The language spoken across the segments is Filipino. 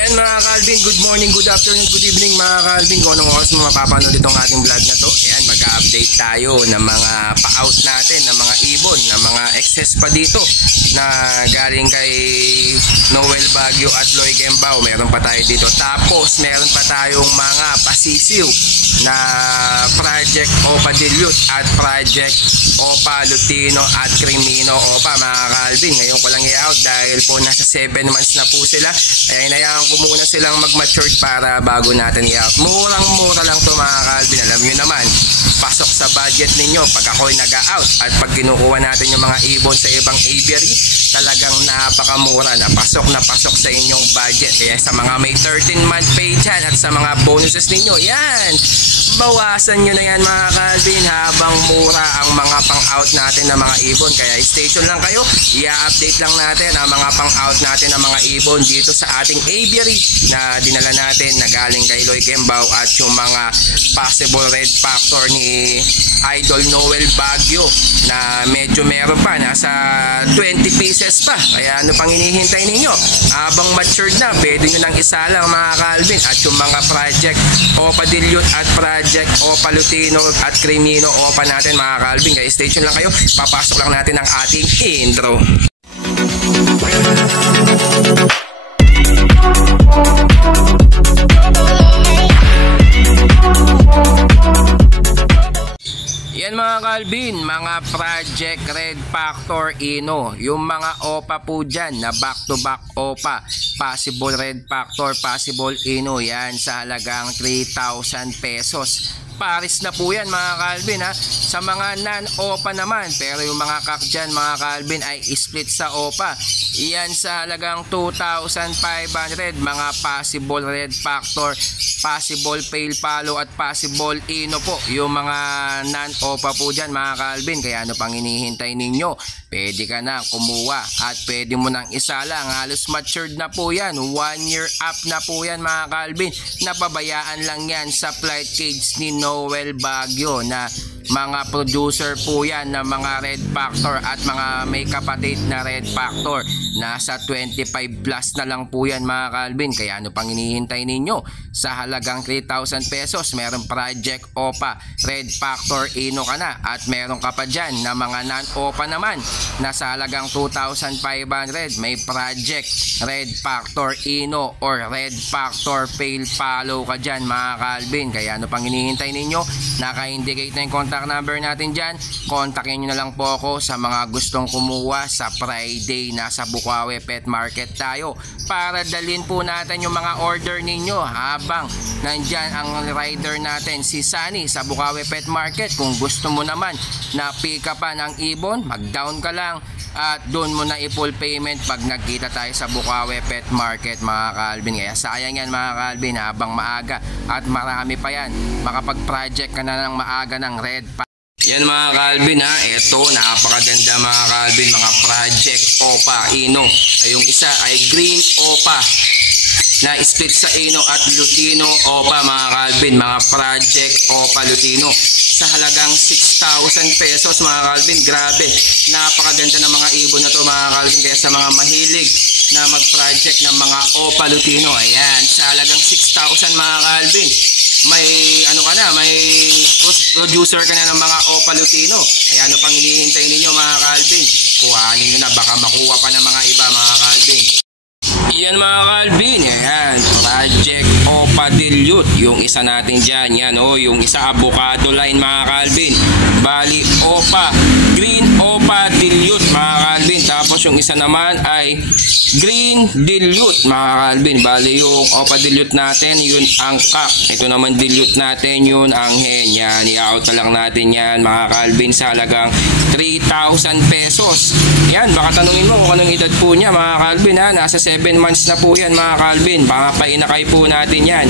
Yan mga Calvin, good morning, good afternoon, good evening mga Calvin. Kung anong oras mo mapapanood itong ating vlog na to, ayan, mag-update tayo ng mga pa-out natin, ng mga ibon, ng mga excess pa dito na galing kay Noel Baguio at Loy Kembao. Meron pa tayo dito. Tapos meron pa tayong mga pasisiw na Project Opa Dilute at Project Opa Lutino at Crimino Opa mga Calvin. Ngayon ko lang i-out dahil po nasa 7 months na po sila. Kaya inayaan ko muna silang mag-matured para bago natin i-out. Murang-mura lang to mga Calvin. Alam nyo naman, pasok sa budget ninyo pag ako'y nag-out at pag kinukuha natin yung mga ibon sa ibang aviary, talagang napakamura na pasok sa inyong budget. Kaya sa mga may 13-month pay dyan at sa mga bonuses ninyo, yan, bawasan nyo na yan mga Calvin habang mura ang mga pang-out natin na mga ibon. Kaya stay tuned lang kayo, i-update lang natin ang mga pang-out natin na mga ibon dito sa ating aviary na dinala natin na galing kay Loy Kembao at yung mga possible red factor ni Idol Noel Baguio na medyo meron pa, nasa 20 pieces pa. Kaya ano pang hinihintay ninyo? Habang matured na, pwede nyo nang isa lang mga Calvin. At yung mga Project Opa Dilute at Project Opa Lutino at Crimino Opa natin mga Calvin. Kaya stay tuned lang kayo, papasok lang natin ang ating intro. Yan mga Calvin, mga Project Red Factor Ino, yung mga Opa po dyan na back to back Opa, possible Red Factor, possible Ino, yan sa halagang 3,000 pesos. Paris na po yan mga Calvin ha. Sa mga non-OPA naman, pero yung mga kak dyan mga Calvin ay split sa OPA. Iyan sa halagang 2,500, mga possible red factor, possible pale palo at possible ino po. Yung mga non-OPA po dyan mga Calvin. Kaya ano pang hinihintay ninyo? Pwede ka na kumuha at pwede mo nang isa lang. Halos matured na po yan. 1 year up na po yan mga Calvin. Napabayaan lang yan sa flight cage ni Noel Baguio na mga producer po yan na mga red factor at mga may kapatid na red factor. Nasa 25 plus na lang po yan mga Calvin. Kaya ano pang hinihintay ninyo? Sa halagang 3,000 pesos meron Project Opa red factor ino ka na at meron ka pa dyan na mga non-opa naman na sa halagang 2,500 may Project red factor ino or red factor pale palo ka dyan mga Calvin. Kaya ano pang hinihintay ninyo? Naka-indicate na yung contact number natin dyan. Kontakin nyo na lang po ako sa mga gustong kumuha sa Friday. Nasa Bukawi Pet Market tayo para dalhin po natin yung mga order ninyo habang nandyan ang rider natin si Sunny sa Bukawi Pet Market. Kung gusto mo naman na pick up pa ng ibon, mag-down ka lang at doon mo na i-full payment pag nagkita tayo sa Bukawi Pet Market mga Calvin. Kaya sayang yan mga Calvin habang maaga at marami pa yan. Makapag-project ka na ng maaga ng red pack. Yan mga Calvin ha, eto napakaganda mga Calvin, mga Project Opa Ino. Yung isa ay Green Opa na split sa Ino at Lutino Opa mga Calvin, mga Project Opa Lutino sa halagang 6,000 pesos mga Calvin. Grabe, napakaganda ng mga ibon na to mga Calvin. Kaya sa mga mahilig na mag-project ng mga Opa Lutino, ayan, sa halagang 6,000 mga Calvin, may ano ka na, may producer ka na ng mga Opa Lutino. Kaya ano pang hinihintay ninyo mga Calvin? Kuhanin nyo na, baka makuha pa ng mga iba mga Calvin. Yan mga Calvin, ayan, Project Opa Dilute, yung isa natin dyan, yan o, yung isa avocado line mga Calvin. Bali Opa, Green Opa Dilute mga Calvin. Tapos yung isa naman ay Green Dilute mga Calvin. Bali yung Opa Dilute natin, yun ang kak. Ito naman Dilute natin, yun ang hen. Yan, i-out na lang natin yan mga Calvin sa halagang 3,000 pesos. Yan, baka tanungin mo kung anong edad po niya mga Calvin ha. Nasa 7 months na po yan mga Calvin. Baka painakay po natin yan.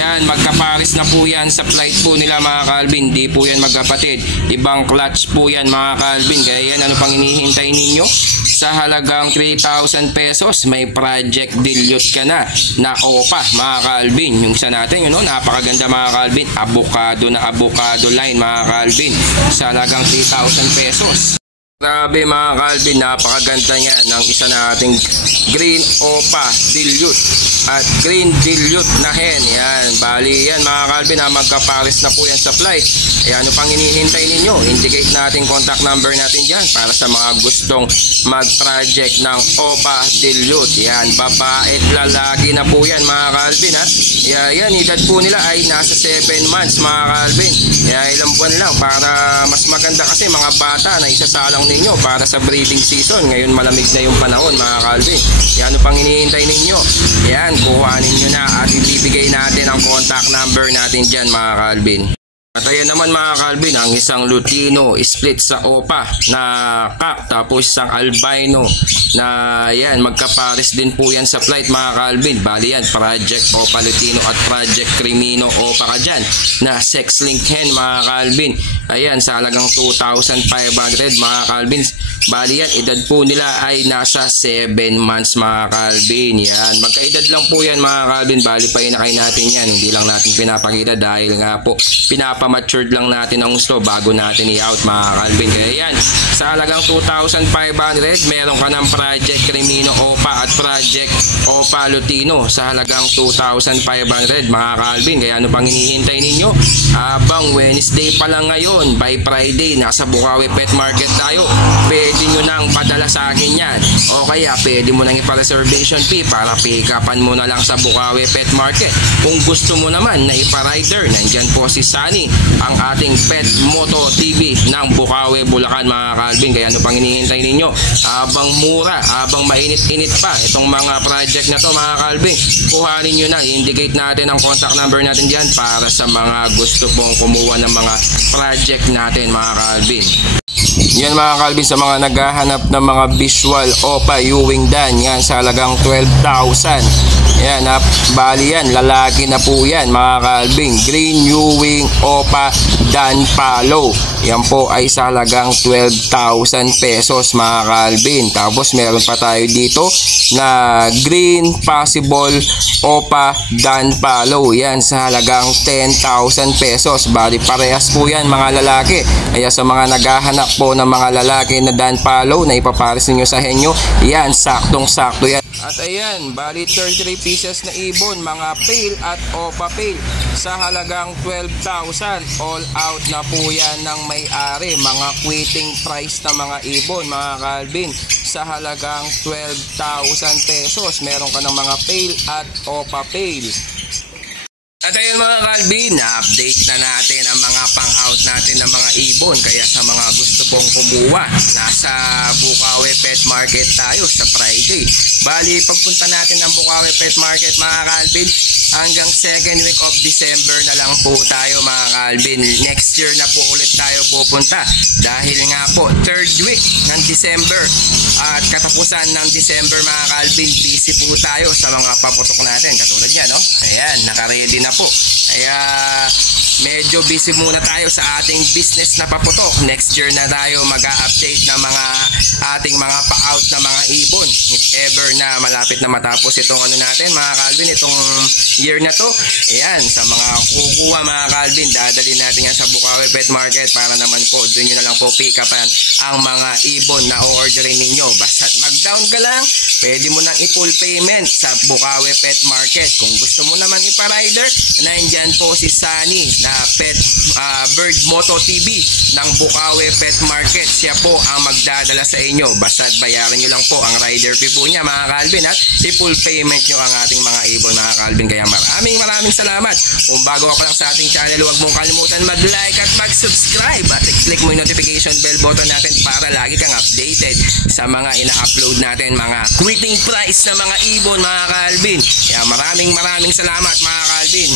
Yan, magkaparis na po yan sa flight po nila mga Calvin. Di po yan magkapatid. Ibang clutch po yan mga Calvin. Kaya yan, ano pang hinihintay ninyo? Sa halagang 3,000 pesos may Project Dilute ka na Opa mga Calvin. Yung isa natin yun, no? Napakaganda mga Calvin. Avocado line mga Calvin sa halagang 3,000 pesos. Grabe mga Calvin, napakaganda niya ng isa nating Green Opa Dilute at green dilute na hen. Yan, bali yan mga Calvin, magkapares na po yan sa flight. Ayan, ano pang hinihintay ninyo? Indicate natin contact number natin dyan para sa mga gustong mag-project ng OPA dilute. Yan, babae at lalaki na po yan mga Calvin ha. Yan, edad po nila ay nasa 7 months mga Calvin. Ilang buwan lang para mas maganda kasi mga bata na isasalang ninyo para sa breeding season. Ngayon malamig na yung panahon mga Calvin. Yan, ano pang hinihintay ninyo? Yan, kuhanin nyo na at ibibigay natin ang contact number natin dyan mga Calvin. At ayan naman mga Calvin, ang isang Lutino split sa OPA na kak, tapos isang albino na yan, magkapares din po yan sa flight mga Calvin. Bali yan, Project OPA Lutino at Project Crimino OPA ka dyan na sex link hen mga Calvin. Ayan, sa halagang 2,500 mga Calvin. Bali yan, edad po nila ay nasa 7 months mga Calvin. Yan, magkaedad lang po yan mga Calvin. Bali pa inakay natin yan, hindi lang natin pinapakita dahil nga po pinapamatured lang natin ang gusto bago natin i-out mga Calvin. Kaya yan, sa halagang 2,500 meron ka ng Project Crimino OPA at Project OPA Lutino sa halagang 2,500 mga Calvin. Kaya ano pang hinihintay ninyo? Habang Wednesday pa lang ngayon, by Friday nasa Bukawi Pet Market tayo. Pwede nyo nang padala sa akin yan, o kaya pwede mo nang ipa-reservation fee para pick upan mo na lang sa Bukawi Pet Market. Kung gusto mo naman na ipa-rider, nandyan po si Sunny, ang ating Pet Moto TV ng Bukawi, Bulacan mga Calvin. Kaya ano pang hinihintay ninyo? Habang mura, habang mainit-init pa itong mga project na to mga Calvin, kuhanin nyo na, indicate natin ang contact number natin dyan para sa mga gusto pong kumuha ng mga project natin mga Calvin. Yan mga Calvin, sa mga naghahanap ng mga visual OPA Ewing Dan, yan sa halagang 12,000. Yan, bali yan, lalaki na po yan mga Calvin. Green Ewing OPA Dan Palo. Yan po ay sa halagang 12,000 pesos mga Calvin. Tapos meron pa tayo dito na Green Possible OPA Dan Palo. Yan sa halagang 10,000 pesos. Bali parehas po yan mga lalaki. Kaya sa mga naghahanap po ng mga lalaki na Dan Palo na ipapares ninyo sa henyo, yan, saktong-sakto yan. At ayan, bali 33 pieces na ibon, mga pale at OPA pale sa halagang 12,000. All out na po yan ng may-ari. Mga quitting price na mga ibon mga Calvin sa halagang 12,000 pesos. Meron ka ng mga pale at OPA pale. At ayun mga Calvin, na-update na natin ang mga pang-out natin ng mga ibon. Kaya sa mga gusto pong kumuha, nasa Bukawi Pet Market tayo sa Friday. Bali, pagpunta natin ng Bukawi Pet Market mga Calvin, hanggang 2nd week of December na lang po tayo mga Calvin. Next year na po ulit tayo pupunta. Dahil nga po, 3rd week ng December at katapusan ng December mga Calvin, busy po tayo sa mga paputok natin. Katulad yan, no? Ayan, naka-ready na po. Kaya medyo busy muna tayo sa ating business na paputok. Next year na tayo mag-a-update ng mga ating mga pa-out na mga ibon. If ever na malapit na matapos itong ano natin mga Calvin, itong year na to. Ayan, sa mga kukuha mga Calvin, dadalhin natin yan sa Bukawi Pet Market para naman po doon nyo na lang po pick upan ang mga ibon na o-orderin ninyo. Basta't mag-down ka lang, pwede mo nang i-full payment sa Bukawi Pet Market. Kung gusto mo naman ipa-rider, nandyan po si Sunny na Bird Moto TV ng Bukawi Pet Market. Siya po ang magdadala sa inyo. Basta't bayaran nyo lang po ang rider fee po niya mga Calvin at i-full payment nyo ang ating mga ibon mga Calvin. Kaya maraming salamat. Kung bago ka pa lang sa ating channel, huwag mong kalimutan mag-like at mag-subscribe at i-click mo yung notification bell button natin para lagi kang updated sa mga ina-upload natin, mga quitting price na mga ibon mga Calvin. Kaya maraming salamat mga Calvin.